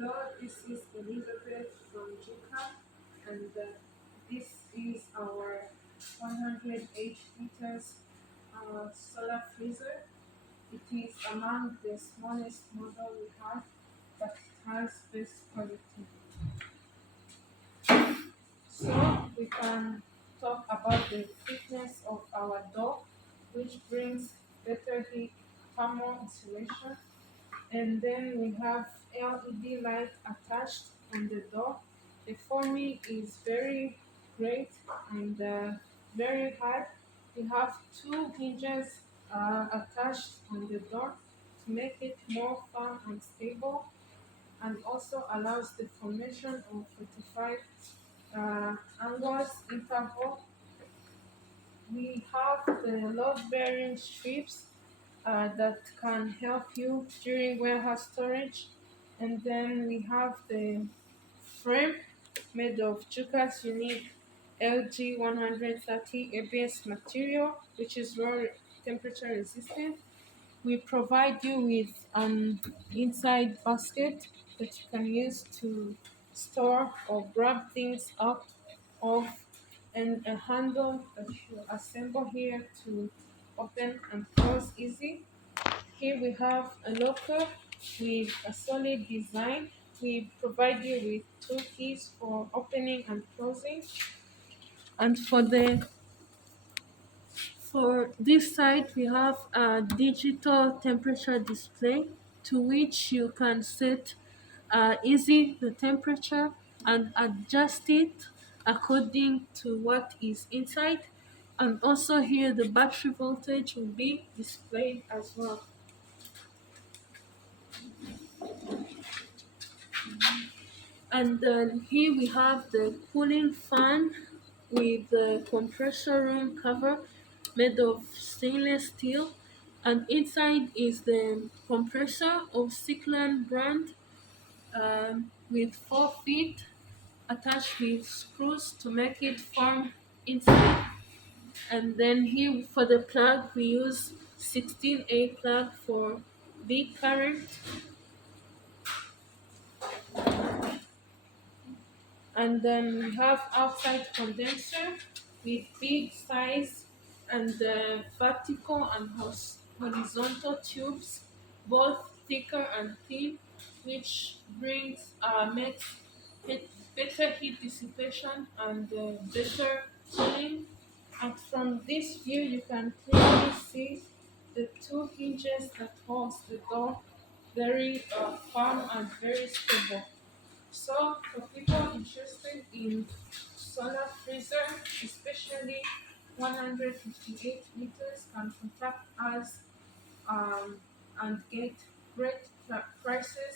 Hello, this is Elizabeth from Juka, and this is our 108 liters solar freezer. It is among the smallest model we have, but it has best quality. So we can talk about the thickness of our door, which brings better heat, thermal insulation. And then we have LED light attached on the door. The forming is very great and very hard. We have two hinges attached on the door to make it more firm and stable, and also allows the formation of 45 angles interval. We have the load bearing strips that can help you during warehouse storage. And then we have the frame made of Juka's unique LG 130 ABS material, which is room temperature resistant. We provide you with an inside basket that you can use to store or grab things up of, and a handle that you assemble here to open and close easy. Here we have a locker with a solid design. We provide you with two keys for opening and closing. And for this side, we have a digital temperature display to which you can set easy the temperature and adjust it according to what is inside. And also here the battery voltage will be displayed as well. And then here we have the cooling fan with the compressor room cover made of stainless steel. And inside is the compressor of Sickland brand with 4 feet attached with screws to make it firm inside. And then here for the plug, we use 16A plug for big current. And then we have outside condenser with big size and vertical and horizontal tubes, both thicker and thin, which makes better heat dissipation and better cooling. And from this view, you can clearly see the two hinges that holds the door very firm and very stable. So for people interested in solar freezer, especially 158 liters, can contact us and get great prices